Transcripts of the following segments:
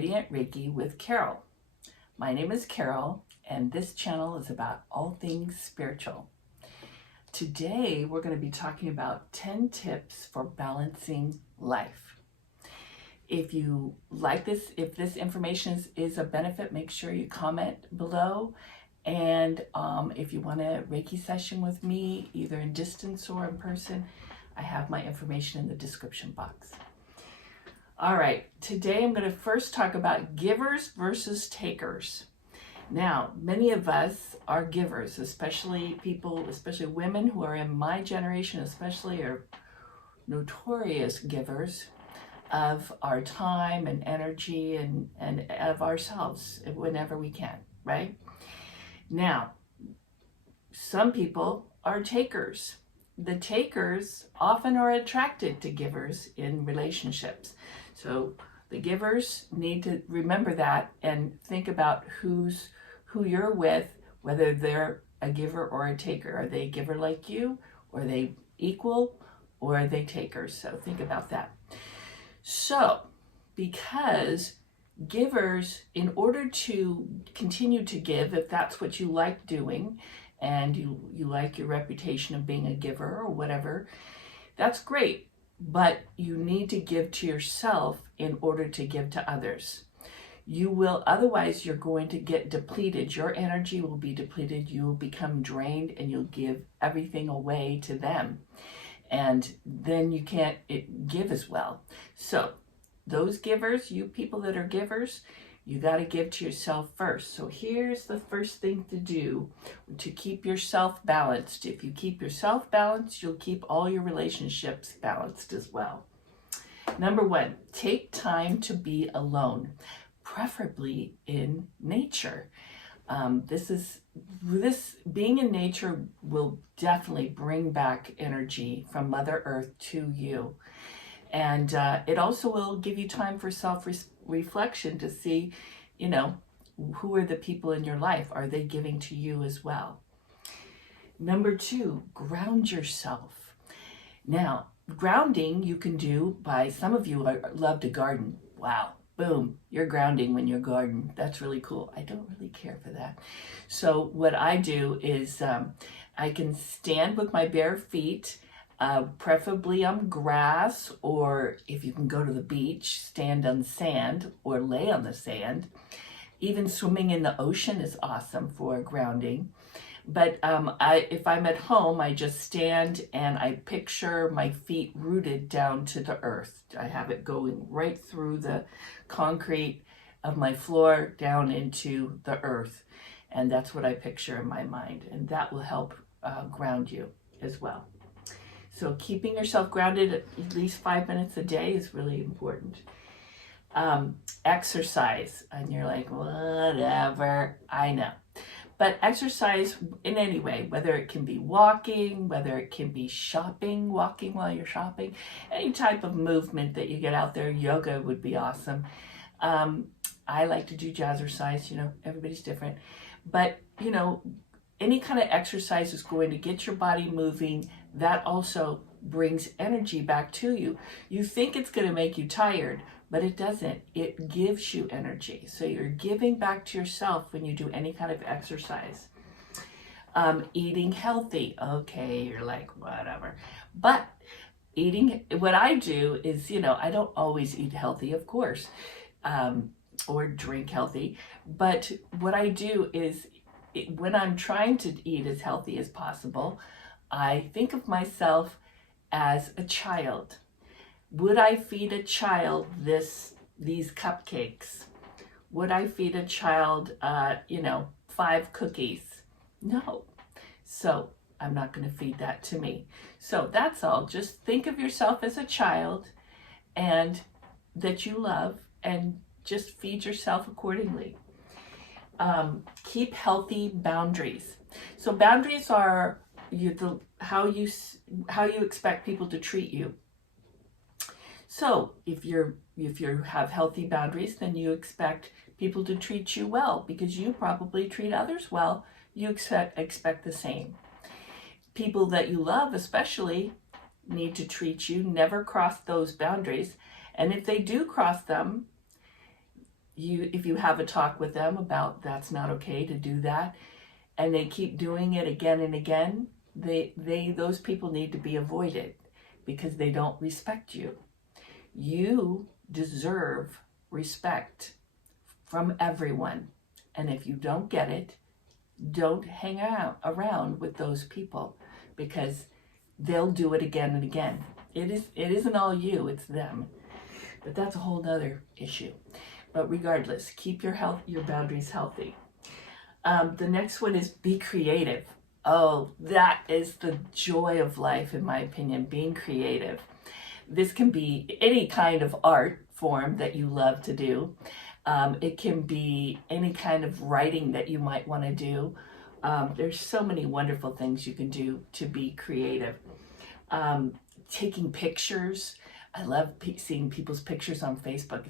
Radiant Reiki with Carol. My name is Carol, and this channel is about all things spiritual. Today, we're going to be talking about 10 tips for balancing life. If you like this, if this information is a benefit, make sure you comment below. And if you want a Reiki session with me, either in distance or in person, I have my information in the description box. All right, today I'm going to first talk about givers versus takers. Now, many of us are givers, especially women who are in my generation, especially, are notorious givers of our time and energy and of ourselves whenever we can, right? Now, some people are takers. The takers often are attracted to givers in relationships. So the givers need to remember that and think about who you're with, whether they're a giver or a taker. Are they a giver like you? Or are they equal? Or are they takers? So think about that. So, because givers, in order to continue to give, if that's what you like doing, and you like your reputation of being a giver or whatever, that's great. But you need to give to yourself in order to give to others. Otherwise you're going to get depleted. Your energy will be depleted. You will become drained and you'll give everything away to them. And then you can't give as well. So those givers, you people that are givers, you got to give to yourself first. So here's the first thing to do to keep yourself balanced. If you keep yourself balanced, you'll keep all your relationships balanced as well. Number one, take time to be alone, preferably in nature. This being in nature will definitely bring back energy from Mother Earth to you. And it also will give you time for self-reflection to see, who are the people in your life? Are they giving to you as well? Number two, ground yourself. Now, grounding you can do by, some of you love to garden. Wow, boom, you're grounding when you garden. That's really cool. I don't really care for that. So what I do is I can stand with my bare feet, preferably on grass, or if you can go to the beach, stand on sand or lay on the sand. Even swimming in the ocean is awesome for grounding. But if I'm at home, I just stand and I picture my feet rooted down to the earth. I have it going right through the concrete of my floor down into the earth. And that's what I picture in my mind. And that will help ground you as well. So keeping yourself grounded at least 5 minutes a day is really important. Exercise, and you're like, whatever, I know. But exercise in any way, whether it can be walking, whether it can be shopping, walking while you're shopping, any type of movement that you get out there. Yoga would be awesome. I like to do jazzercise, everybody's different. But, any kind of exercise is going to get your body moving. That also brings energy back to you. You think it's going to make you tired, but it doesn't. It gives you energy. So you're giving back to yourself when you do any kind of exercise. Eating healthy. Okay, you're like, whatever. But what I do is, I don't always eat healthy, of course, or drink healthy. But what I do is, when I'm trying to eat as healthy as possible, I think of myself as a child. Would I feed a child these cupcakes? Would I feed a child, 5 cookies? No. So I'm not going to feed that to me. So that's all. Just think of yourself as a child and that you love, and just feed yourself accordingly. Keep healthy boundaries. So boundaries are how you expect people to treat you. So if you have healthy boundaries, then you expect people to treat you well, because you probably treat others well. You expect the same. People that you love especially need to treat you. Never cross those boundaries. And if they do cross them, if you have a talk with them about that's not okay to do that, and they keep doing it again and again, those people need to be avoided because they don't respect you. You deserve respect from everyone. And if you don't get it, don't hang out around with those people because they'll do it again and again. It isn't all you, it's them. But that's a whole nother issue. But regardless, keep your boundaries healthy. The next one is be creative. Oh, that is the joy of life, in my opinion, being creative. This can be any kind of art form that you love to do. It can be any kind of writing that you might want to do. There's so many wonderful things you can do to be creative. Taking pictures. I love seeing people's pictures on Facebook.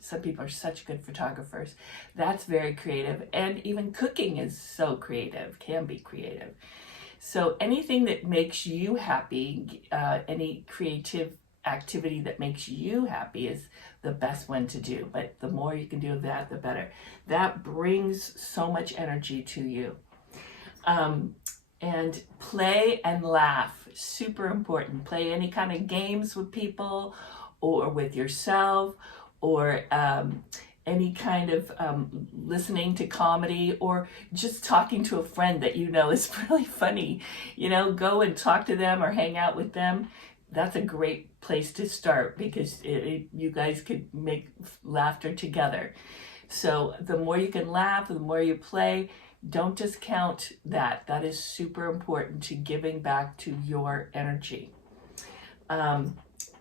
Some people are such good photographers. That's very creative. And even cooking is so creative, can be creative. So anything that makes you happy, any creative activity that makes you happy is the best one to do. But the more you can do of that, the better. That brings so much energy to you. And play and laugh, super important. Play any kind of games with people or with yourself, or any kind of listening to comedy, or just talking to a friend that you know is really funny. Go and talk to them or hang out with them. That's a great place to start because you guys could make laughter together. So the more you can laugh, the more you play. Don't discount that. That is super important to giving back to your energy.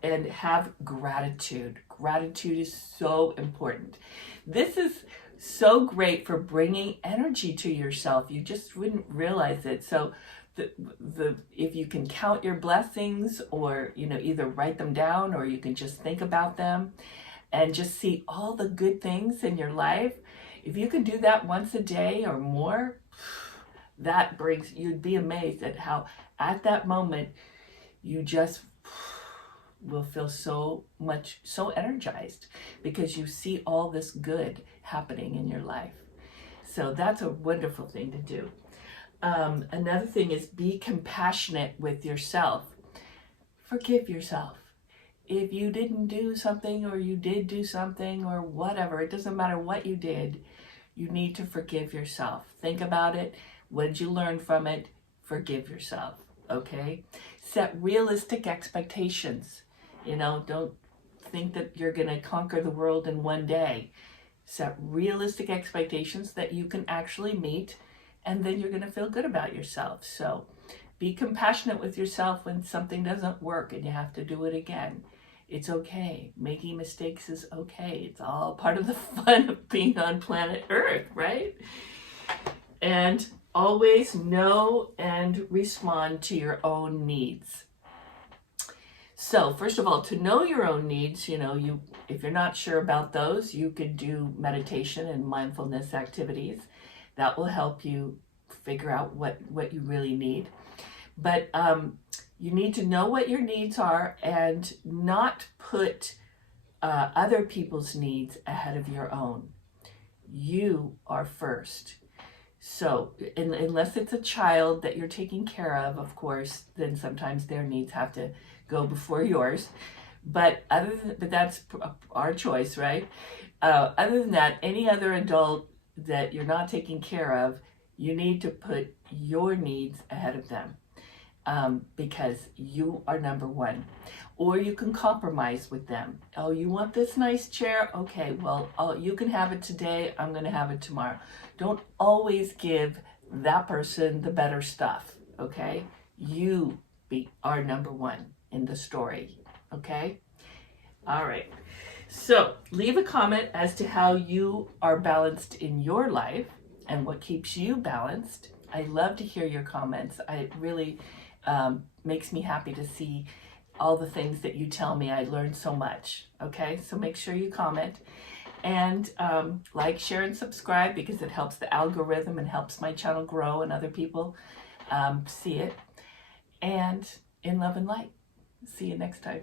And have gratitude. Gratitude is so important. This is so great for bringing energy to yourself. You just wouldn't realize it. So if you can count your blessings, or either write them down, or you can just think about them and just see all the good things in your life. If you can do that once a day or more, you'd be amazed at how at that moment you just will feel so energized because you see all this good happening in your life. So that's a wonderful thing to do. Another thing is be compassionate with yourself. Forgive yourself. If you didn't do something, or you did do something, or whatever, it doesn't matter what you did, you need to forgive yourself. Think about it. What did you learn from it? Forgive yourself, okay? Set realistic expectations. Don't think that you're going to conquer the world in one day. Set realistic expectations that you can actually meet, and then you're going to feel good about yourself. So be compassionate with yourself when something doesn't work and you have to do it again. It's okay. Making mistakes is okay. It's all part of the fun of being on planet Earth, right? And always know and respond to your own needs. So first of all, to know your own needs, if you're not sure about those, you could do meditation and mindfulness activities. That will help you figure out what you really need. But you need to know what your needs are and not put other people's needs ahead of your own. You are first. So unless it's a child that you're taking care of course, then sometimes their needs have to go before yours. But that's our choice, right? Other than that, any other adult that you're not taking care of, you need to put your needs ahead of them. Because you are number one. Or you can compromise with them. Oh, you want this nice chair? Okay, well, you can have it today. I'm going to have it tomorrow. Don't always give that person the better stuff, okay? You are number one in the story, okay? All right. So leave a comment as to how you are balanced in your life and what keeps you balanced. I love to hear your comments. I really makes me happy to see all the things that you tell me. I learned so much. Okay, so make sure you comment and like, share, and subscribe because it helps the algorithm and helps my channel grow and other people see it. And in love and light. See you next time.